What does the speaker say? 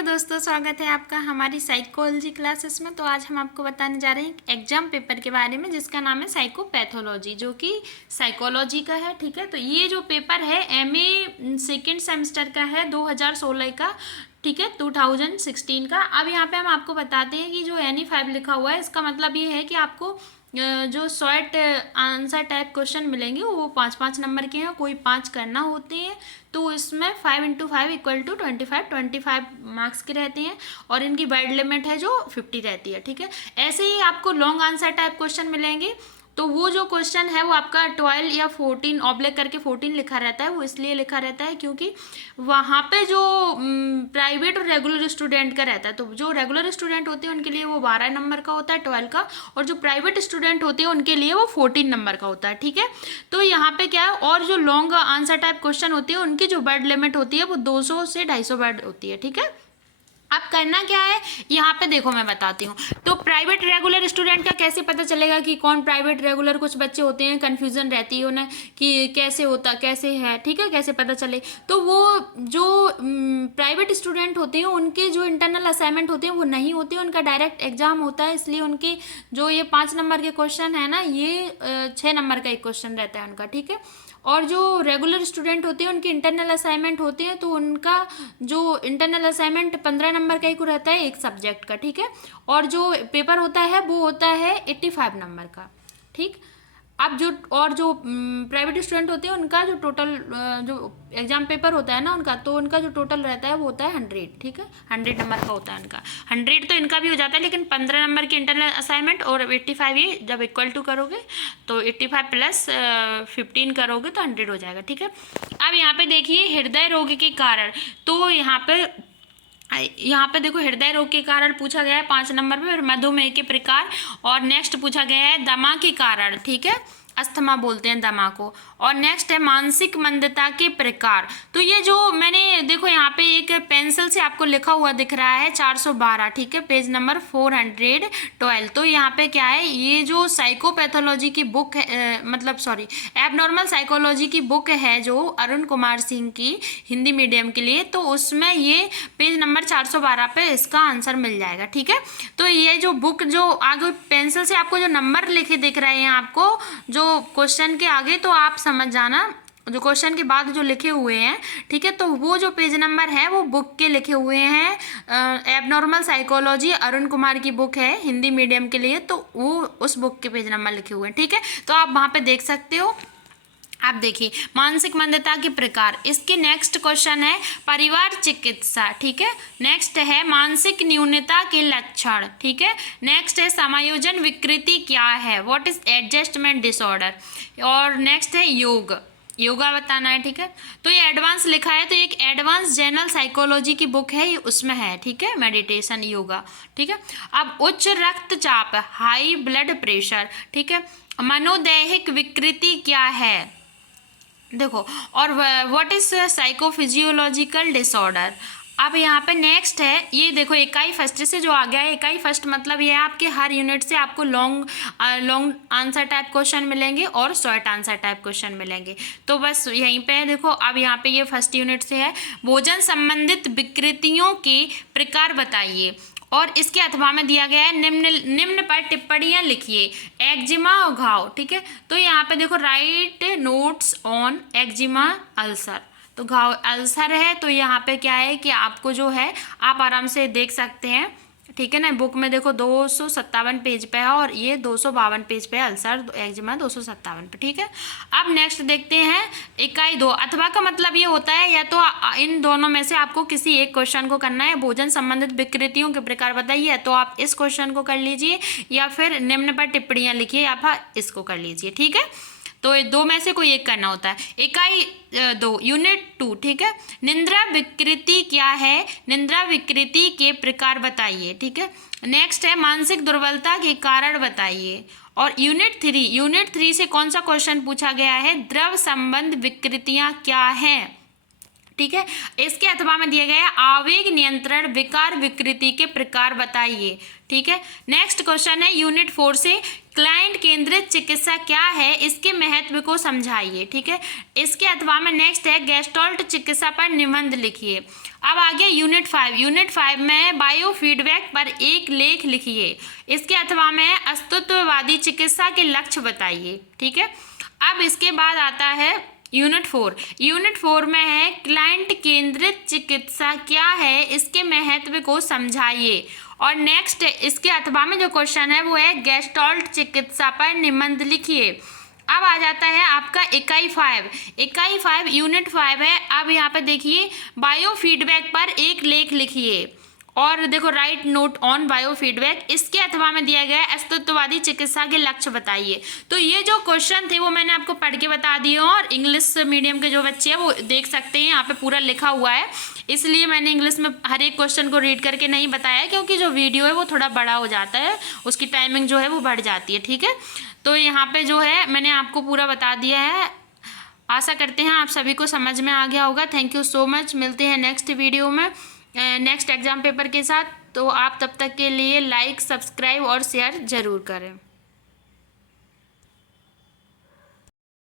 Hello दोस्तों, स्वागत है आपका हमारी साइकोलॉजी क्लासेस में। तो आज हम आपको बताने जा रहे हैं एक एग्जाम पेपर के बारे में जिसका नाम है साइकोपैथोलॉजी, जो कि साइकोलॉजी का है। ठीक है, तो ये जो पेपर है एमए सेकेंड सेमेस्टर का है 2016 का। ठीक है, 2016 का। अब यहाँ पे हम आपको बताते हैं कि जो NE5 लिखा हुआ है इसका मतलब ये है कि आपको जो शॉर्ट आंसर टाइप क्वेश्चन मिलेंगे वो 5-5 नंबर के हैं, कोई 5 करना होते हैं। तो इसमें 5 × 5 = 25 मार्क्स के रहते हैं और इनकी वर्ड लिमिट है जो 50 रहती है। ठीक है, ऐसे ही आपको लॉन्ग आंसर टाइप क्वेश्चन मिलेंगे। तो वो जो क्वेश्चन है वो आपका 12 या 14 ऑब्लिक करके 14 लिखा रहता है। वो इसलिए लिखा रहता है क्योंकि वहाँ पे जो प्राइवेट और रेगुलर स्टूडेंट का रहता है, तो जो रेगुलर स्टूडेंट होते हैं उनके लिए वो 12 नंबर का होता है 12 का, और जो प्राइवेट स्टूडेंट होते हैं उनके लिए वो 14 नंबर का होता है। ठीक है, तो यहाँ पे क्या है, और जो लॉन्ग आंसर टाइप क्वेश्चन होती है उनकी जो वर्ड लिमिट होती है वो 200 से 250 वर्ड होती है। ठीक है, अब करना क्या है, यहाँ पे देखो मैं बताती हूँ। तो प्राइवेट रेगुलर स्टूडेंट का कैसे पता चलेगा कि कौन प्राइवेट रेगुलर, कुछ बच्चे होते हैं कन्फ्यूजन रहती है उन्हें कि कैसे होता कैसे है। ठीक है, कैसे पता चले, तो वो जो प्राइवेट स्टूडेंट होते हैं उनके जो इंटरनल असाइनमेंट होते हैं वो नहीं होते हैं, उनका डायरेक्ट एग्जाम होता है। इसलिए उनके जो ये 5 नंबर के क्वेश्चन है ना, ये 6 नंबर का एक क्वेश्चन रहता है उनका। ठीक है, और जो रेगुलर स्टूडेंट होते हैं उनके इंटरनल असाइनमेंट होते हैं, तो उनका जो इंटरनल असाइनमेंट 15 नंबर का एक रहता है एक सब्जेक्ट का। ठीक है, और जो पेपर होता है वो होता है 85 नंबर का। ठीक, अब जो प्राइवेट स्टूडेंट होते हैं उनका जो टोटल जो एग्जाम पेपर होता है ना उनका, तो उनका जो टोटल रहता है वो होता है 100। ठीक है, 100 नंबर का होता है उनका। 100 तो इनका भी हो जाता है, लेकिन 15 नंबर के इंटरनल असाइनमेंट और 85 ये जब इक्वल टू करोगे तो 85 प्लस 15 करोगे तो 100 हो जाएगा। ठीक है, अब यहाँ पे देखिए हृदय रोग के कारण, तो यहाँ पे देखो हृदय रोग के कारण पूछा गया है 5 नंबर पे, और मधुमेह के प्रकार, और नेक्स्ट पूछा गया है दमा के कारण। ठीक है, अस्थमा बोलते हैं दमा को, और नेक्स्ट है मानसिक मंदता के प्रकार। तो ये जो मैंने देखो यहाँ पे एक पेंसिल से आपको लिखा हुआ दिख रहा है 412। ठीक है, पेज नंबर 412। तो यहाँ पे क्या है, ये जो साइकोपैथोलॉजी की बुक है, मतलब सॉरी एबनॉर्मल साइकोलॉजी की बुक है जो अरुण कुमार सिंह की हिंदी मीडियम के लिए, तो उसमें ये पेज नंबर 412 पे इसका आंसर मिल जाएगा। ठीक है, तो ये जो बुक जो आगे पेंसिल से आपको जो नंबर लिखे दिख रहे हैं आपको जो क्वेश्चन के आगे, तो आप समझ जाना जो क्वेश्चन के बाद जो लिखे हुए हैं। ठीक है, तो वो जो पेज नंबर है वो बुक के लिखे हुए हैं। एबनॉर्मल साइकोलॉजी अरुण कुमार की बुक है हिंदी मीडियम के लिए, तो वो उस बुक के पेज नंबर लिखे हुए हैं। ठीक है, तो आप वहाँ पे देख सकते हो। आप देखिए मानसिक मंदता के प्रकार, इसके नेक्स्ट क्वेश्चन है परिवार चिकित्सा। ठीक है, नेक्स्ट है मानसिक न्यूनता के लक्षण। ठीक है, नेक्स्ट है समायोजन विकृति क्या है, व्हाट इज एडजस्टमेंट डिसऑर्डर, और नेक्स्ट है योगा बताना है। ठीक है, तो ये एडवांस लिखा है, तो एक एडवांस जनरल साइकोलॉजी की बुक है, उसमें है। ठीक है, मेडिटेशन योगा। ठीक है, अब उच्च रक्तचाप हाई ब्लड प्रेशर। ठीक है, मनोदैहिक विकृति क्या है देखो, और व्हाट इज साइकोफिजियोलॉजिकल डिसऑर्डर। अब यहाँ पे नेक्स्ट है, ये देखो इकाई फर्स्ट से जो आ गया है, इकाई फर्स्ट मतलब ये है आपके हर यूनिट से आपको लॉन्ग आंसर टाइप क्वेश्चन मिलेंगे और शॉर्ट आंसर टाइप क्वेश्चन मिलेंगे। तो बस यहीं पे देखो, अब यहाँ पे ये फर्स्ट यूनिट से है, भोजन संबंधित विकृतियों के प्रकार बताइए, और इसके अथवा में दिया गया है निम्न पर टिप्पणियां लिखिए। एक्जिमा और घाव। ठीक है, तो यहाँ पे देखो right notes on eczema ulcer, तो घाव अल्सर है, तो यहाँ पे क्या है कि आपको जो है आप आराम से देख सकते हैं। ठीक है ना, बुक में देखो 257 पेज पे है और ये 252 पेज पे है, अल्सर एक्जिमा 257 पे। ठीक है, अब नेक्स्ट देखते हैं इकाई 2, अथवा का मतलब ये होता है या तो इन दोनों में से आपको किसी एक क्वेश्चन को करना है। भोजन संबंधित विकृतियों के प्रकार बताइए, तो आप इस क्वेश्चन को कर लीजिए, या फिर निम्न पर टिप्पणियां लिखिए, या फिर इसको कर लीजिए। ठीक है, तो ये दो में से कोई एक करना होता है। इकाई 2 यूनिट 2। ठीक है, निद्रा विकृति क्या है, निद्रा विकृति के प्रकार बताइए। ठीक है, नेक्स्ट है मानसिक दुर्बलता के कारण बताइए, और यूनिट 3 से कौन सा क्वेश्चन पूछा गया है, द्रव संबंध विकृतियां क्या हैं। ठीक है, इसके अथवा में दिया गया है आवेग नियंत्रण विकार विकृति के प्रकार बताइए। ठीक है, नेक्स्ट क्वेश्चन है यूनिट 4 से क्लाइंट केंद्रित चिकित्सा क्या है, इसके महत्व को समझाइए। ठीक है, इसके अथवा में नेक्स्ट है गेस्टॉल्ट चिकित्सा पर निबंध लिखिए। अब आ गया यूनिट 5। यूनिट 5 में बायो फीडबैक पर एक लेख लिखिए। इसके अथवा में अस्तित्ववादी चिकित्सा के लक्ष्य बताइए। ठीक है, अब इसके बाद आता है यूनिट 4। यूनिट 4 में है क्लाइंट केंद्रित चिकित्सा क्या है, इसके महत्व को समझाइए। और नेक्स्ट इसके अथवा में जो क्वेश्चन है वो है गेस्टॉल्ट चिकित्सा पर निबंध लिखिए। अब आ जाता है आपका इकाई 5। इकाई 5 यूनिट 5 है। अब यहाँ पे देखिए बायो फीडबैक पर एक लेख लिखिए और देखो right note on bio feedback. इसके अथवा में दिया गया है अस्तित्ववादी चिकित्सा के लक्ष्य बताइए। तो ये जो क्वेश्चन थे वो मैंने आपको पढ़ के बता दिए और इंग्लिश मीडियम के जो बच्चे हैं वो देख सकते हैं, यहाँ पे पूरा लिखा हुआ है। इसलिए मैंने इंग्लिश में हर एक क्वेश्चन को रीड करके नहीं बताया क्योंकि जो वीडियो है वो थोड़ा बड़ा हो जाता है, उसकी टाइमिंग जो है वो बढ़ जाती है। ठीक है, तो यहाँ पे जो है मैंने आपको पूरा बता दिया है। आशा करते हैं आप सभी को समझ में आ गया होगा। Thank you so much. मिलते हैं नेक्स्ट वीडियो में नेक्स्ट एग्जाम पेपर के साथ। तो आप तब तक के लिए लाइक, सब्सक्राइब और शेयर ज़रूर करें।